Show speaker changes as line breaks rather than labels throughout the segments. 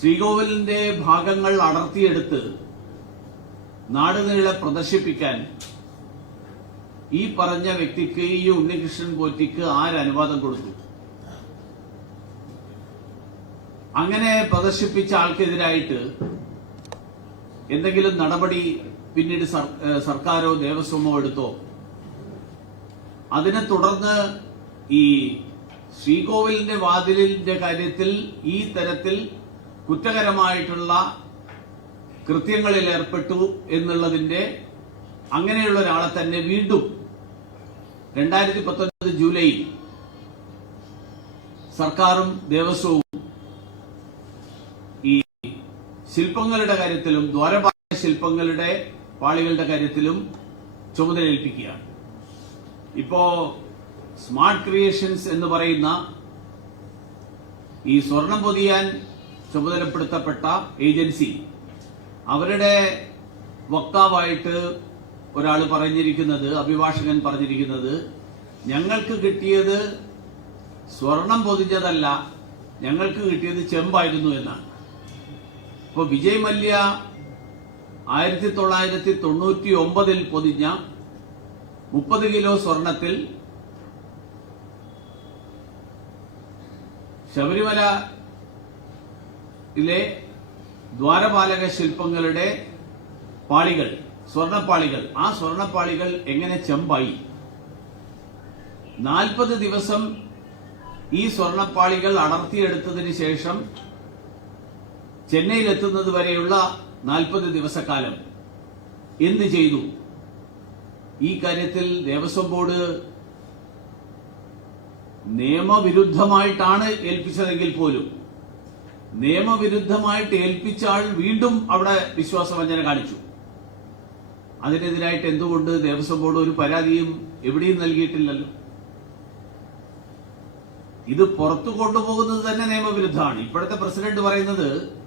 ശ്രീകോവിലിന്റെ ഭാഗങ്ങൾ അടർത്തിയെടുത്ത് നാടുനീളെ പ്രദർശിപ്പിക്കാൻ ഈ പറഞ്ഞ വ്യക്തിക്ക് ഈ ഉണ്ണികൃഷ്ണൻ പോറ്റിക്ക് ആരനുവാദം കൊടുത്തു? അങ്ങനെ പ്രദർശിപ്പിച്ച ആൾക്കെതിരായിട്ട് എന്തെങ്കിലും നടപടി പിന്നീട് സർക്കാരോ ദേവസ്വമോ എടുത്തോ? അതിനെ തുടർന്ന് ഈ ശ്രീകോവിലിന്റെ വാതിലിന്റെ കാര്യത്തിൽ ഈ തരത്തിൽ കുറ്റകരമായിട്ടുള്ള കൃത്യങ്ങളിൽ ഏർപ്പെട്ടു എന്നുള്ളതിന്റെ അങ്ങനെയുള്ള ഒരാളെ തന്നെ വീണ്ടും രണ്ടായിരത്തി പത്തൊൻപത് ജൂലൈയിൽ സർക്കാരും ദേവസ്വവും ഈ ശില്പങ്ങളുടെ കാര്യത്തിലും ദ്വാരപാല ശില്പങ്ങളുടെ പാളികളുടെ കാര്യത്തിലും ചുമതലയേൽപ്പിക്കുകയാണ്. ഇപ്പോ സ്മാർട്ട് ക്രിയേഷൻസ് എന്ന് പറയുന്ന ഈ സ്വർണം പൊതിയാൻ ചുമതലപ്പെടുത്തപ്പെട്ട ഏജൻസി. അവരുടെ വക്താവായിട്ട് ഒരാൾ പറഞ്ഞിരിക്കുന്നത് അഭിഭാഷകൻ പറഞ്ഞിരിക്കുന്നത് ഞങ്ങൾക്ക് കിട്ടിയത് സ്വർണം പൊതിഞ്ഞതല്ല ഞങ്ങൾക്ക് കിട്ടിയത് ചെമ്പായിരുന്നു എന്നാണ്. ഇപ്പൊ വിജയ് മല്യ ആയിരത്തി തൊള്ളായിരത്തി തൊണ്ണൂറ്റി ഒമ്പതിൽ പൊതിഞ്ഞ മുപ്പത് കിലോ സ്വർണത്തിൽ ശബരിമലയിലെ ദ്വാരപാലക ശില്പങ്ങളുടെ പാളികൾ സ്വർണപ്പാളികൾ. ആ സ്വർണപ്പാളികൾ എങ്ങനെ ചെമ്പായി? നാൽപ്പത് ദിവസം ഈ സ്വർണപ്പാളികൾ അടർത്തിയെടുത്തതിന് ശേഷം ചെന്നൈയിലെത്തുന്നത് വരെയുള്ള നാൽപ്പത് ദിവസക്കാലം. എന്ത് ചെയ്തു? ഈ കാര്യത്തിൽ ദേവസ്വം ബോർഡ് നിയമവിരുദ്ധമായിട്ടാണ് ഏൽപ്പിച്ചതെങ്കിൽ പോലും നിയമവിരുദ്ധമായിട്ട് ഏൽപ്പിച്ച ആൾ വീണ്ടും അവിടെ വിശ്വാസവഞ്ചന കാണിച്ചു. അതിനെതിരായിട്ട് എന്തുകൊണ്ട് ദേവസ്വം ബോർഡ് ഒരു പരാതിയും എവിടെയും നൽകിയിട്ടില്ലല്ലോ? ഇത് പുറത്തു കൊണ്ടുപോകുന്നത് തന്നെ നിയമവിരുദ്ധമാണ്. ഇപ്പോഴത്തെ പ്രസിഡന്റ് പറയുന്നത്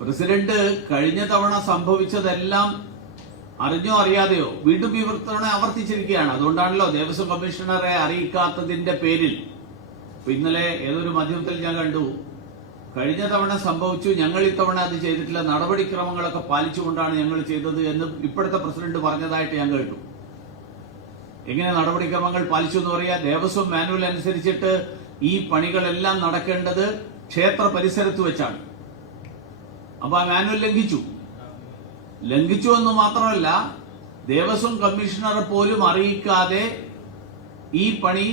പ്രസിഡന്റ് കഴിഞ്ഞ തവണ സംഭവിച്ചതെല്ലാം അറിഞ്ഞോ അറിയാതെയോ വീണ്ടും ഈ തവണ ആവർത്തിച്ചിരിക്കുകയാണ്. അതുകൊണ്ടാണല്ലോ ദേവസ്വം കമ്മീഷണറെ അറിയിക്കാത്തതിന്റെ പേരിൽ. ഇന്നലെ ഏതൊരു മാധ്യമത്തിൽ ഞാൻ കണ്ടു കഴിഞ്ഞ തവണ സംഭവിച്ചു. ഞങ്ങൾ ഇത്തവണ അത് ചെയ്തിട്ടില്ല. നടപടിക്രമങ്ങളൊക്കെ പാലിച്ചുകൊണ്ടാണ് ഞങ്ങൾ ചെയ്തത് എന്ന് ഇപ്പോഴത്തെ പ്രസിഡന്റ് പറഞ്ഞതായിട്ട് ഞാൻ കേട്ടു. എങ്ങനെ നടപടിക്രമങ്ങൾ പാലിച്ചു എന്ന് പറയാ ദേവസ്വം മാനുവൽ അനുസരിച്ചിട്ട് ഈ പണികളെല്ലാം നടക്കേണ്ടത് ക്ഷേത്ര പരിസരത്ത് വെച്ചാണ്. അപ്പൊ ആ മാനുവൽ ലംഘിച്ചു. ലംഘിച്ചു എന്ന് മാത്രമല്ല ദേവസ്വം കമ്മീഷണറെ പോലും അറിയിക്കാതെ ഈ പണി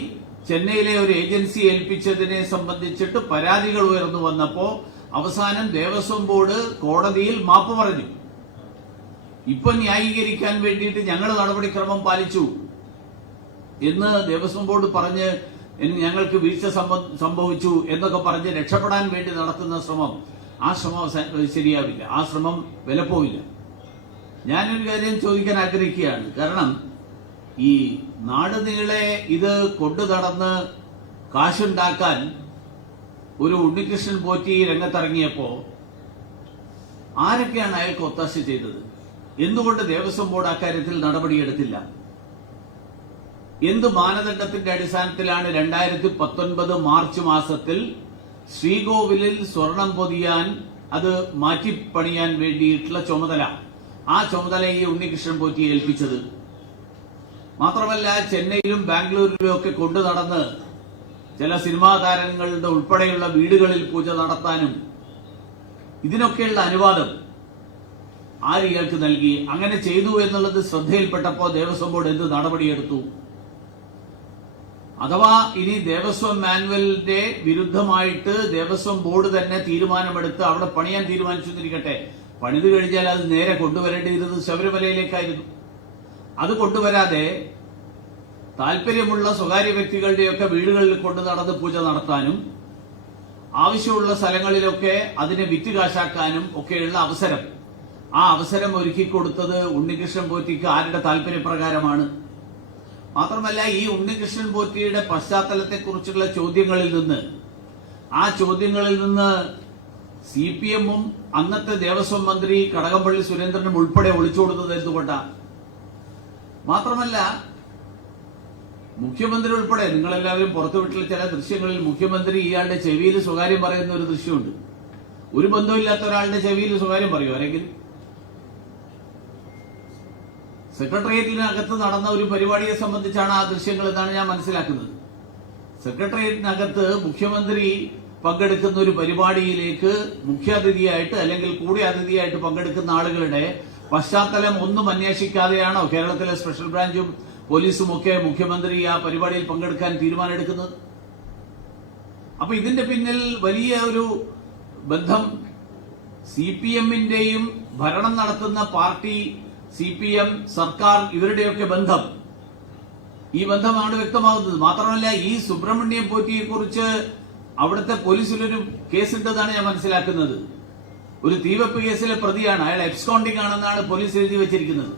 ചെന്നൈയിലെ ഒരു ഏജൻസി ഏൽപ്പിച്ചതിനെ സംബന്ധിച്ചിട്ട് പരാതികൾ ഉയർന്നു വന്നപ്പോ അവസാനം ദേവസ്വം ബോർഡ് കോടതിയിൽ മാപ്പ് പറഞ്ഞു. ഇപ്പൊ ന്യായീകരിക്കാൻ വേണ്ടിയിട്ട് ഞങ്ങൾ നടപടിക്രമം പാലിച്ചു എന്ന് ദേവസ്വം ബോർഡ് പറഞ്ഞ് "എൻ- ഞങ്ങൾക്ക് വീഴ്ച സംഭ- സംഭവിച്ചു എന്നൊക്കെ പറഞ്ഞ് രക്ഷപ്പെടാൻ വേണ്ടി നടത്തുന്ന ശ്രമം ആ ശ്രമം ശരിയാവില്ല. ആ ശ്രമം വിലപ്പോവില്ല. ഞാനൊരു കാര്യം ചോദിക്കാൻ ആഗ്രഹിക്കുകയാണ്. കാരണം ഈ നാട് നീളെ ഇത് കൊണ്ടു നടന്ന് കാശുണ്ടാക്കാൻ ഒരു ഉണ്ണികൃഷ്ണൻ പോറ്റി രംഗത്തിറങ്ങിയപ്പോ ആരൊക്കെയാണ് അയാൾക്ക് ഒത്താശ ചെയ്തത്? എന്തുകൊണ്ട് ദേവസ്വം ബോർഡ് അക്കാര്യത്തിൽ നടപടിയെടുത്തില്ല? എന്ത് മാനദണ്ഡത്തിന്റെ അടിസ്ഥാനത്തിലാണ് രണ്ടായിരത്തി പത്തൊൻപത് മാർച്ച് മാസത്തിൽ ശ്രീകോവിലിൽ സ്വർണം പൊതിയാൻ അത് മാറ്റിപ്പണിയാൻ വേണ്ടിയിട്ടുള്ള ചുമതല? ആ ചുമതല ഈ ഉണ്ണികൃഷ്ണൻ പോറ്റി ഏൽപ്പിച്ചത്. മാത്രമല്ല ചെന്നൈയിലും ബാംഗ്ലൂരിലും ഒക്കെ കൊണ്ടു നടന്ന് ചില സിനിമാ താരങ്ങളുടെ ഉൾപ്പെടെയുള്ള വീടുകളിൽ പൂജ നടത്താനും ഇതിനൊക്കെയുള്ള അനുവാദം ആര് ഇയാൾക്ക് നൽകി? അങ്ങനെ ചെയ്തു എന്നുള്ളത് ശ്രദ്ധയിൽപ്പെട്ടപ്പോൾ ദേവസ്വം ബോർഡ് എന്ത് നടപടിയെടുത്തു? അഥവാ ഇനി ദേവസ്വം മാനുവലിന്റെ വിരുദ്ധമായിട്ട് ദേവസ്വം ബോർഡ് തന്നെ തീരുമാനമെടുത്ത് അവിടെ പണിയാൻ തീരുമാനിച്ചു എന്നിരിക്കട്ടെ പണിത് കഴിഞ്ഞാൽ അത് നേരെ കൊണ്ടുവരേണ്ടിയിരുന്നത് ശബരിമലയിലേക്കായിരുന്നു. അത് കൊണ്ടുവരാതെ താല്പര്യമുള്ള സ്വകാര്യ വ്യക്തികളുടെയൊക്കെ വീടുകളിൽ കൊണ്ട് നടന്ന് പൂജ നടത്താനും ആവശ്യമുള്ള സ്ഥലങ്ങളിലൊക്കെ അതിനെ വിറ്റ് കാശാക്കാനും ഒക്കെയുള്ള അവസരം. ആ അവസരം ഒരുക്കി കൊടുത്തത് ഉണ്ണികൃഷ്ണൻ പോറ്റിക്ക് ആരുടെ താല്പര്യപ്രകാരമാണ് മാത്രമല്ല ഈ ഉണ്ണികൃഷ്ണൻ പോറ്റിയുടെ പശ്ചാത്തലത്തെക്കുറിച്ചുള്ള ചോദ്യങ്ങളിൽ നിന്ന് ആ ചോദ്യങ്ങളിൽ നിന്ന് സി പി എമ്മും അന്നത്തെ ദേവസ്വം മന്ത്രി കടകംപള്ളി സുരേന്ദ്രനും ഉൾപ്പെടെ ഒളിച്ചോടുന്നത് എന്തുകൊണ്ടാണ് മാത്രമല്ല മുഖ്യമന്ത്രി ഉൾപ്പെടെ നിങ്ങളെല്ലാവരും പുറത്തുവിട്ടുള്ള ചില ദൃശ്യങ്ങളിൽ മുഖ്യമന്ത്രി ഇയാളുടെ ചെവിയിൽ സ്വകാര്യം പറയുന്ന ഒരു ദൃശ്യമുണ്ട്. ഒരു ബന്ധമില്ലാത്ത ഒരാളുടെ ചെവിയിൽ സ്വകാര്യം പറയൂ അല്ലെങ്കിൽ സെക്രട്ടേറിയറ്റിനകത്ത് നടന്ന ഒരു പരിപാടിയെ സംബന്ധിച്ചാണ് ആ ദൃശ്യങ്ങൾ എന്നാണ് ഞാൻ മനസ്സിലാക്കുന്നത്. സെക്രട്ടേറിയറ്റിനകത്ത് മുഖ്യമന്ത്രി പങ്കെടുക്കുന്ന ഒരു പരിപാടിയിലേക്ക് മുഖ്യാതിഥിയായിട്ട് അല്ലെങ്കിൽ കൂടിയ അതിഥിയായിട്ട് പങ്കെടുക്കുന്ന ആളുകളുടെ പശ്ചാത്തലം ഒന്നും അന്വേഷിക്കാതെയാണോ കേരളത്തിലെ സ്പെഷ്യൽ ബ്രാഞ്ചും പോലീസും ഒക്കെ മുഖ്യമന്ത്രി ആ പരിപാടിയിൽ പങ്കെടുക്കാൻ തീരുമാനമെടുക്കുന്നത്? അപ്പൊ ഇതിന്റെ പിന്നിൽ വലിയ ഒരു ബന്ധം സി പി എമ്മിന്റെയും ഭരണം നടത്തുന്ന പാർട്ടി സി പി എം സർക്കാർ ഇവരുടെയൊക്കെ ബന്ധം. ഈ ബന്ധമാണ് വ്യക്തമാകുന്നത്. മാത്രമല്ല ഈ സുബ്രഹ്മണ്യം പോറ്റിയെ കുറിച്ച് അവിടുത്തെ പോലീസിലൊരു കേസുണ്ടെന്നാണ് ഞാൻ മനസ്സിലാക്കുന്നത്. ഒരു തീവെപ്പ് കേസിലെ പ്രതിയാണ്. അയാൾ എബ്സ്കോണ്ടിംഗ് ആണെന്നാണ് പോലീസ് എഴുതി വെച്ചിരിക്കുന്നത്.